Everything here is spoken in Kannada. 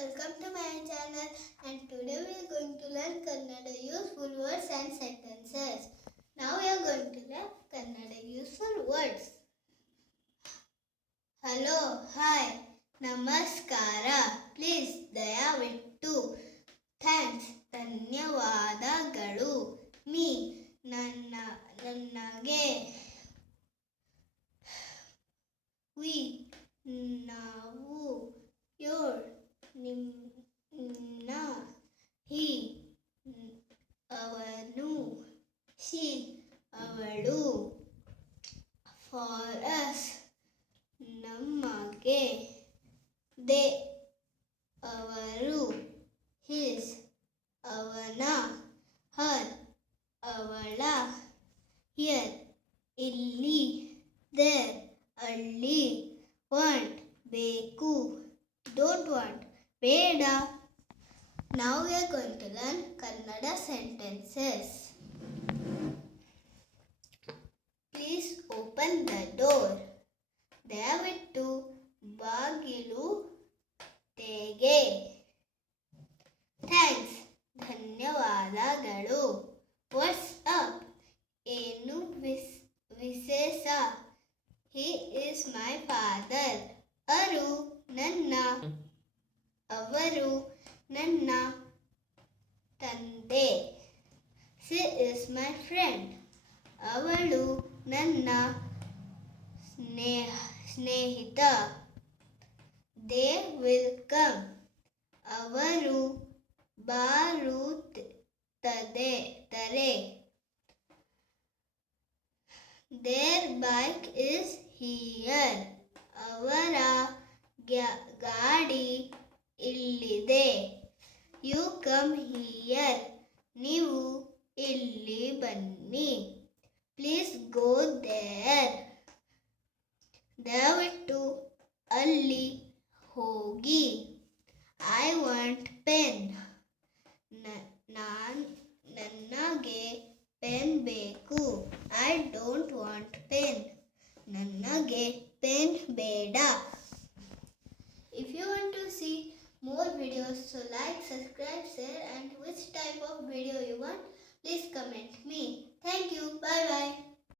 welcome to my channel, and today we are going to learn Kannada useful words and sentences. Now we are going to learn Kannada useful words. Hello, hi, namaskara, please, ದಯವಿಟ್ಟು, thanks, ಧನ್ಯವಾದಗಳು, me, ನನಗೆ, we, ನಾವು, your, ನಿನ್ನ, he, ಅವನು, she, ಅವಳು, for us, ನಮಗೆ, they, ಅವರು, his, ಅವನ, her, ಅವಳ, here, ಇಲ್ಲಿ, there, ಅಲ್ಲಿ, want, ಬೇಕು, don't want, ಬೇಡ. Now we are going to learn Kannada sentences. Please open the door. ದಯವಿಟ್ಟು ಬಾಗಿಲು ತೆಗೆ. Thanks, ಧನ್ಯವಾದಗಳು. What's up? ಏನು ವಿಶೇಷ? He is my father. ಅರು, ನನ್ನ, ಅವರು, ನನ್ನ ತಂದೆ. She is my friend. ಅವಳು ನನ್ನ ಸ್ನೇಹಿತ. They will come. ಅವರು ಬರುತ್ತಾರೆ. Their bike is here. ಅವರ ಗಾಡಿ ಇಲ್ಲಿದೆ. You come here. ನೀವು ಇಲ್ಲಿ ಬನ್ನಿ. Please go there. ದಯವಿಟ್ಟು ಅಲ್ಲಿ ಹೋಗಿ. I want pen. ನನಗೆ ಪೆನ್ ಬೇಕು. I don't want pen. ನನಗೆ ಪೆನ್ ಬೇಡ. If you want to see more videos, so like, subscribe, share, and which type of video you want, please comment me. Thank you. Bye bye.